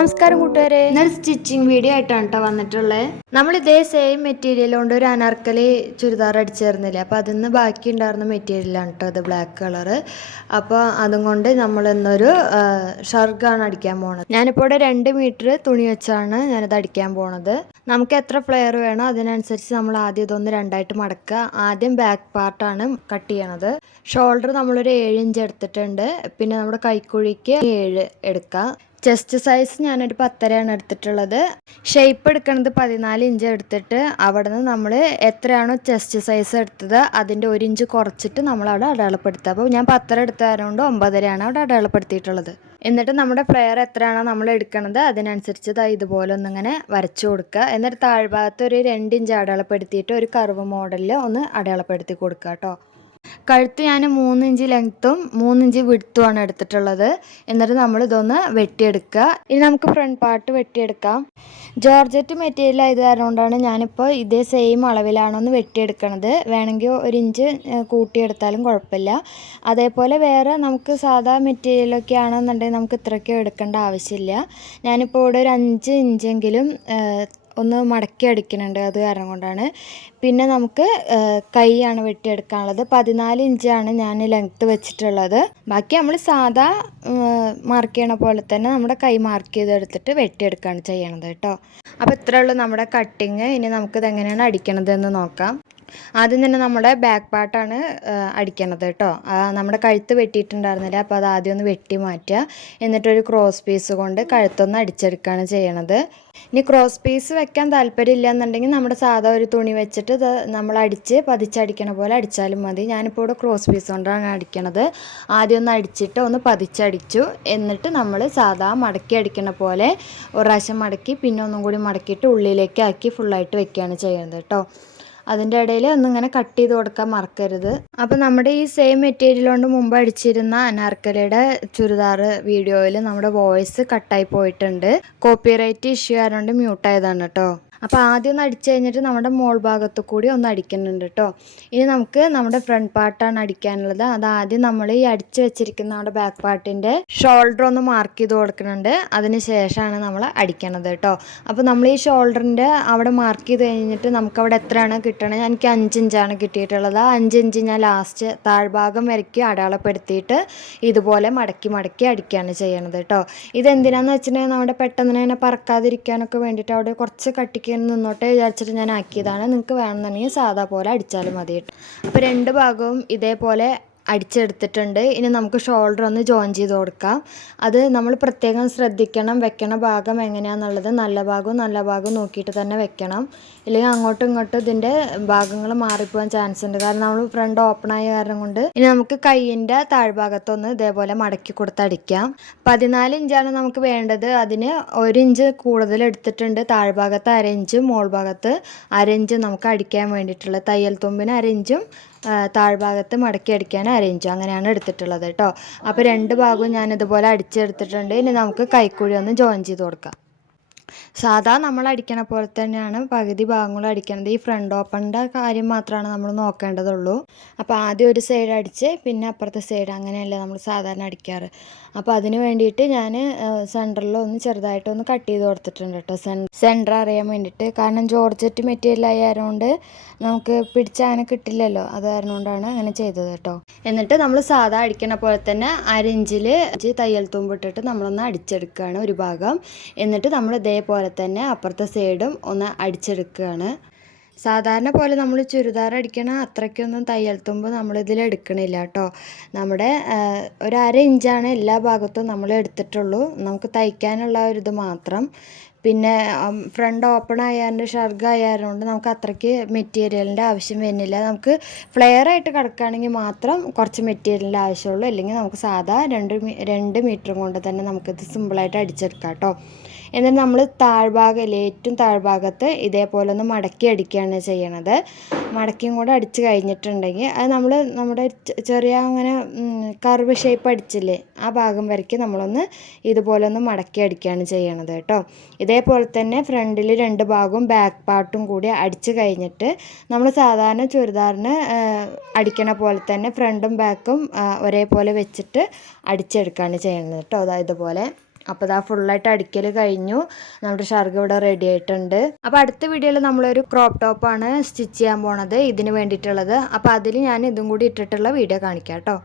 നമസ്കാരം കൂട്ടുകാരെ, ഇന്നൊരു സ്റ്റിച്ചിങ് വീഡിയോ ആയിട്ടാണ് കേട്ടോ വന്നിട്ടുള്ളത്. നമ്മൾ ഇതേ സെയിം മെറ്റീരിയൽ കൊണ്ട് ഒരു അനാർക്കലി ചുരിദാർ അടിച്ചേർന്നില്ലേ, അപ്പോൾ അതിൽ നിന്ന് ബാക്കി ഉണ്ടായിരുന്ന മെറ്റീരിയലാണ് കേട്ടോ അത്, ബ്ലാക്ക് കളറ്. അപ്പോൾ അതും കൊണ്ട് നമ്മൾ ഇന്നൊരു ഷർഗാണ് അടിക്കാൻ പോണത്. ഞാനിപ്പോൾ ഇവിടെ 2 മീറ്റർ തുണി വെച്ചാണ് ഞാനിത് അടിക്കാൻ പോണത്. നമുക്ക് എത്ര ഫ്ലെയർ വേണോ അതിനനുസരിച്ച് നമ്മൾ ആദ്യം ഇതൊന്ന് രണ്ടായിട്ട് മടക്കുക. ആദ്യം ബാക്ക് പാർട്ടാണ് കട്ട് ചെയ്യണത്. ഷോൾഡർ നമ്മളൊരു 7 ഇഞ്ച് എടുത്തിട്ടുണ്ട്. പിന്നെ നമ്മുടെ കൈക്കുഴിക്ക് 7 എടുക്കുക. ചെസ്റ്റ് സൈസ് ഞാനൊരു 10 എടുത്തിട്ടുള്ളത്. ഷേപ്പ് എടുക്കുന്നത് 14 ഇഞ്ച് എടുത്തിട്ട് അവിടെ നിന്ന് നമ്മൾ എത്രയാണോ ചെസ്റ്റ് സൈസ് എടുത്തത് അതിൻ്റെ 1 ഇഞ്ച് കുറച്ചിട്ട് നമ്മളവിടെ അടയാളപ്പെടുത്തുക. അപ്പോൾ ഞാൻ 10 എടുത്തതുകൊണ്ട് 9.5 അവിടെ അടയാളപ്പെടുത്തിയിട്ടുള്ളത്. എന്നിട്ട് നമ്മുടെ ഫ്ലെയർ എത്രയാണോ നമ്മൾ എടുക്കുന്നത് അതിനനുസരിച്ച് ഇതുപോലെ ഒന്നിങ്ങനെ വരച്ചു കൊടുക്കുക. എന്നിട്ട് താഴ്ഭാഗത്ത് ഒരു 2 ഇഞ്ച് അടയാളപ്പെടുത്തിയിട്ട് ഒരു കർവ് മോഡലിൽ ഒന്ന് അടയാളപ്പെടുത്തി കൊടുക്കുക കേട്ടോ. കഴുത്ത് ഞാൻ 3 ഇഞ്ച് ലെങ്ത്തും 3 ഇഞ്ച് വിഡ്ത്തുമാണ് എടുത്തിട്ടുള്ളത്. എന്നിട്ട് നമ്മൾ ഇതൊന്ന് വെട്ടിയെടുക്കുക. ഇനി നമുക്ക് ഫ്രണ്ട് പാർട്ട് വെട്ടിയെടുക്കാം. ജോർജറ്റ് മെറ്റീരിയൽ ആയത് കാരണമാണ് ഞാനിപ്പോൾ ഇതേ സെയിം അളവിലാണ് ഒന്ന് വെട്ടിയെടുക്കണത്. വേണമെങ്കിൽ 1 ഇഞ്ച് കൂട്ടിയെടുത്താലും കുഴപ്പമില്ല. അതേപോലെ വേറെ നമുക്ക് സാധാ മെറ്റീരിയലൊക്കെ ആണെന്നുണ്ടെങ്കിൽ നമുക്ക് ഇത്രയ്ക്ക് എടുക്കേണ്ട ആവശ്യമില്ല. ഞാനിപ്പോൾ ഇവിടെ ഒരു 5 ഇഞ്ചെങ്കിലും ഒന്ന് മടക്കി അടിക്കുന്നുണ്ട്, അത് കാരണം കൊണ്ടാണ്. പിന്നെ നമുക്ക് കൈയാണ് വെട്ടിയെടുക്കാനുള്ളത്. 14 ഇഞ്ചാണ് ഞാൻ ലെങ്ത്ത് വെച്ചിട്ടുള്ളത്. ബാക്കി നമ്മൾ സാധാ മാർക്ക് ചെയ്യണ പോലെ തന്നെ നമ്മുടെ കൈ മാർക്ക് ചെയ്തെടുത്തിട്ട് വെട്ടിയെടുക്കുകയാണ് ചെയ്യണത് കേട്ടോ. അപ്പോൾ ഇത്രയേ ഉള്ളൂ നമ്മുടെ കട്ടിങ്. ഇനി നമുക്കിത് എങ്ങനെയാണ് അടിക്കണതെന്ന് നോക്കാം. ആദ്യം തന്നെ നമ്മുടെ ബാക്ക് പാർട്ടാണ് അടിക്കണത് കേട്ടോ. നമ്മുടെ കഴുത്ത് വെട്ടിയിട്ടുണ്ടായിരുന്നില്ല, അപ്പോൾ അത് ആദ്യം ഒന്ന് വെട്ടി മാറ്റുക. എന്നിട്ടൊരു ക്രോസ് പീസ് കൊണ്ട് കഴുത്തൊന്ന് അടിച്ചെടുക്കുകയാണ് ചെയ്യണത്. ഇനി ക്രോസ് പീസ് വെക്കാൻ താല്പര്യമില്ല എന്നുണ്ടെങ്കിൽ നമ്മുടെ സാധാ ഒരു തുണി വെച്ചിട്ട് ഇത് നമ്മൾ അടിച്ച് പതിച്ചടിക്കണ പോലെ അടിച്ചാലും മതി. ഞാനിപ്പോൾ ഇവിടെ ക്രോസ് പീസ് കൊണ്ടാണ് അടിക്കണത്. ആദ്യം ഒന്ന് അടിച്ചിട്ട് ഒന്ന് പതിച്ചടിച്ചു. എന്നിട്ട് നമ്മൾ സാധാ മടക്കി അടിക്കണ പോലെ ഒരു പ്രാവശ്യം മടക്കി പിന്നെ ഒന്നും കൂടി മടക്കിയിട്ട് ഉള്ളിലേക്ക് ആക്കി ഫുള്ളായിട്ട് വെക്കുകയാണ് ചെയ്യുന്നത് കേട്ടോ. അതിൻ്റെ ഇടയിൽ ഒന്നിങ്ങനെ കട്ട് ചെയ്ത് കൊടുക്കാൻ മറക്കരുത്. അപ്പോൾ നമ്മുടെ ഈ സെയിം മെറ്റീരിയൽ കൊണ്ട് മുമ്പ് അടിച്ചിരുന്ന അനാർക്കലിയുടെ ചുരിദാർ വീഡിയോയിൽ നമ്മുടെ വോയിസ് കട്ടായി പോയിട്ടുണ്ട്. കോപ്പിറൈറ്റ് ഇഷ്യൂ ആയതുകൊണ്ട് മ്യൂട്ടായതാണ് കേട്ടോ. അപ്പോൾ ആദ്യം ഒന്ന് അടിച്ചു കഴിഞ്ഞിട്ട് നമ്മുടെ മോൾ ഭാഗത്തു കൂടി ഒന്ന് അടിക്കുന്നുണ്ട് കേട്ടോ. ഇനി നമുക്ക് നമ്മുടെ ഫ്രണ്ട് പാർട്ടാണ് അടിക്കാനുള്ളത്. അത് ആദ്യം നമ്മൾ ഈ അടിച്ചു വെച്ചിരിക്കുന്ന നമ്മുടെ ബാക്ക് പാർട്ടിൻ്റെ ഷോൾഡർ ഒന്ന് മാർക്ക് ചെയ്ത് കൊടുക്കുന്നുണ്ട്. അതിന് ശേഷമാണ് നമ്മൾ അടിക്കണത് കേട്ടോ. അപ്പോൾ നമ്മൾ ഈ ഷോൾഡറിൻ്റെ അവിടെ മാർക്ക് ചെയ്ത് കഴിഞ്ഞിട്ട് നമുക്കവിടെ എത്രയാണ് കിട്ടണത്, എനിക്ക് 5 ഇഞ്ചാണ് കിട്ടിയിട്ടുള്ളത്. ആ 5 ഇഞ്ച് ഞാൻ ലാസ്റ്റ് താഴ്ഭാഗം വരയ്ക്ക് അടയാളപ്പെടുത്തിയിട്ട് ഇതുപോലെ മടക്കി മടക്കി അടിക്കുകയാണ് ചെയ്യണത് കേട്ടോ. ഇതെന്തിനാന്ന് വെച്ചിട്ടുണ്ടെങ്കിൽ നമ്മുടെ പെട്ടെന്ന് തന്നെ പറക്കാതിരിക്കാനൊക്കെ വേണ്ടിയിട്ട് അവിടെ കുറച്ച് കട്ടിക്ക് നിന്നോട്ടെ വിചാരിച്ചിട്ട് ഞാൻ ആക്കിയതാണ്. നിങ്ങൾക്ക് വേണമെന്നുണ്ടെങ്കിൽ സാധാ പോലെ അടിച്ചാലും മതി കേട്ടോ. അപ്പോൾ 2 ഭാഗവും ഇതേപോലെ അടിച്ചെടുത്തിട്ടുണ്ട്. ഇനി നമുക്ക് ഷോൾഡർ ഒന്ന് ജോയിൻ ചെയ്ത് കൊടുക്കാം. അത് നമ്മൾ പ്രത്യേകം ശ്രദ്ധിക്കണം, വെക്കണ ഭാഗം എങ്ങനെയാണെന്നുള്ളത് നല്ല ഭാഗവും നോക്കിയിട്ട് തന്നെ വെക്കണം. ഇല്ലെങ്കിൽ അങ്ങോട്ടും ഇങ്ങോട്ടും ഇതിൻ്റെ ഭാഗങ്ങൾ മാറിപ്പോകാൻ ചാൻസ് ഉണ്ട്. കാരണം നമ്മൾ ഫ്രണ്ട് ഓപ്പൺ ആയ കാരണം കൊണ്ട്. ഇനി നമുക്ക് കൈയിൻ്റെ താഴ്ഭാഗത്തൊന്ന് ഇതേപോലെ മടക്കി കൊടുത്തടിക്കാം. 14 ഇഞ്ചാണ് നമുക്ക് വേണ്ടത്. അതിന് 1 ഇഞ്ച് കൂടുതൽ എടുത്തിട്ടുണ്ട്. താഴ്ഭാഗത്ത് 1/2 ഇഞ്ചും മോൾ ഭാഗത്ത് 1/2 ഇഞ്ചും നമുക്ക് അടിക്കാൻ വേണ്ടിയിട്ടുള്ളത്. തയ്യൽ തുമ്പിന് 1/2 ഇഞ്ചും താഴ്ഭാഗത്ത് മടക്കി അടിക്കാൻ 1/2 ഇഞ്ചും അങ്ങനെയാണ് എടുത്തിട്ടുള്ളത് കേട്ടോ. അപ്പോൾ 2 ഭാഗവും ഞാനിതുപോലെ അടിച്ചെടുത്തിട്ടുണ്ട്. ഇനി നമുക്ക് കൈക്കുഴി ഒന്ന് ജോയിൻ ചെയ്ത് കൊടുക്കാം. സാധാ നമ്മൾ അടിക്കണ പോലെ തന്നെയാണ് പകുതി ഭാഗങ്ങളും അടിക്കണത്. ഈ ഫ്രണ്ട് ഓപ്പണിൻ്റെ കാര്യം മാത്രമാണ് നമ്മൾ നോക്കേണ്ടതുള്ളൂ. അപ്പോൾ ആദ്യം ഒരു സൈഡ് അടിച്ച് പിന്നെ അപ്പുറത്തെ സൈഡ്, അങ്ങനെയല്ല നമ്മൾ സാധാരണ അടിക്കാറ്. അപ്പോൾ അതിന് വേണ്ടിയിട്ട് ഞാൻ സെൻറ്ററിൽ ഒന്ന് ചെറുതായിട്ടൊന്ന് കട്ട് ചെയ്ത് കൊടുത്തിട്ടുണ്ട് കേട്ടോ, സെൻറ്റർ അറിയാൻ വേണ്ടിയിട്ട്. കാരണം ജോർജറ്റ് മെറ്റീരിയൽ ആയതുകൊണ്ട് നമുക്ക് പിടിച്ചങ്ങനെ കിട്ടില്ലല്ലോ, അത് കാരണം കൊണ്ടാണ് അങ്ങനെ ചെയ്തത് കേട്ടോ. എന്നിട്ട് നമ്മൾ സാധാ അടിക്കണ പോലെ തന്നെ 1/2 ഇഞ്ചിൽ തയ്യൽ തുമ്പിട്ടിട്ട് നമ്മളൊന്ന് അടിച്ചെടുക്കുകയാണ് ഒരു ഭാഗം. എന്നിട്ട് നമ്മൾ ഇതേപോലെ തന്നെ അപ്പുറത്തെ സൈഡും ഒന്ന് അടിച്ചെടുക്കുകയാണ്. സാധാരണ പോലെ നമ്മൾ ചുരിദാർ അടിക്കണ അത്രയ്ക്കൊന്നും തയ്യൽ തുമ്പ് നമ്മളിതിൽ എടുക്കണില്ല കേട്ടോ. നമ്മുടെ ഒരു 1/2 ഇഞ്ചാണ് എല്ലാ ഭാഗത്തും നമ്മൾ എടുത്തിട്ടുള്ളൂ, നമുക്ക് തയ്ക്കാനുള്ള ഒരു ഇത് മാത്രം. പിന്നെ ഫ്രണ്ട് ഓപ്പൺ ആയാലും ഷർഗ് ആയതുകൊണ്ട് നമുക്ക് അത്രയ്ക്ക് മെറ്റീരിയലിൻ്റെ ആവശ്യം വരുന്നില്ല. നമുക്ക് ഫ്ലെയർ ആയിട്ട് കിടക്കുകയാണെങ്കിൽ മാത്രം കുറച്ച് മെറ്റീരിയലിൻ്റെ ആവശ്യമുള്ളൂ. അല്ലെങ്കിൽ നമുക്ക് സാധാ 2 മീറ്റർ കൊണ്ട് തന്നെ നമുക്കിത് സിമ്പിളായിട്ട് അടിച്ചെടുക്കാം കേട്ടോ. എന്നിട്ട് നമ്മൾ ഏറ്റവും താഴ്ഭാഗത്ത് ഇതേപോലെ ഒന്ന് മടക്കി അടിക്കുകയാണ് ചെയ്യണത്. മടക്കിയും കൂടെ അടിച്ച് കഴിഞ്ഞിട്ടുണ്ടെങ്കിൽ അത് നമ്മുടെ ചെറിയ അങ്ങനെ കർവ് ഷേപ്പ് അടിച്ചില്ലേ, ആ ഭാഗം വരയ്ക്ക് നമ്മളൊന്ന് ഇതുപോലെ ഒന്ന് മടക്കി അടിക്കുകയാണ് ചെയ്യണത് കേട്ടോ. ഇതേപോലെ തന്നെ ഫ്രണ്ടിൽ 2 ഭാഗവും ബാക്ക് പാർട്ടും കൂടി അടിച്ച് കഴിഞ്ഞിട്ട് നമ്മൾ സാധാരണ ചുരിദാറിന് അടിക്കണ പോലെ തന്നെ ഫ്രണ്ടും ബാക്കും ഒരേപോലെ വെച്ചിട്ട് അടിച്ചെടുക്കുകയാണ് ചെയ്യുന്നത് കേട്ടോ. അതായത് ഇതുപോലെ അപ്പോൾ ഇതാ ഫുള്ളായിട്ട് അടിക്കൽ കഴിഞ്ഞു. നമ്മുടെ ഷർഗ് ഇവിടെ റെഡി ആയിട്ടുണ്ട്. അപ്പോൾ അടുത്ത വീഡിയോയിൽ നമ്മളൊരു ക്രോപ്പ് ടോപ്പാണ് സ്റ്റിച്ച് ചെയ്യാൻ പോണത് ഇതിന് വേണ്ടിയിട്ടുള്ളത്. അപ്പോൾ അതിൽ ഞാൻ ഇതും കൂടി ഇട്ടിട്ടുള്ള വീഡിയോ കാണിക്കാം കേട്ടോ.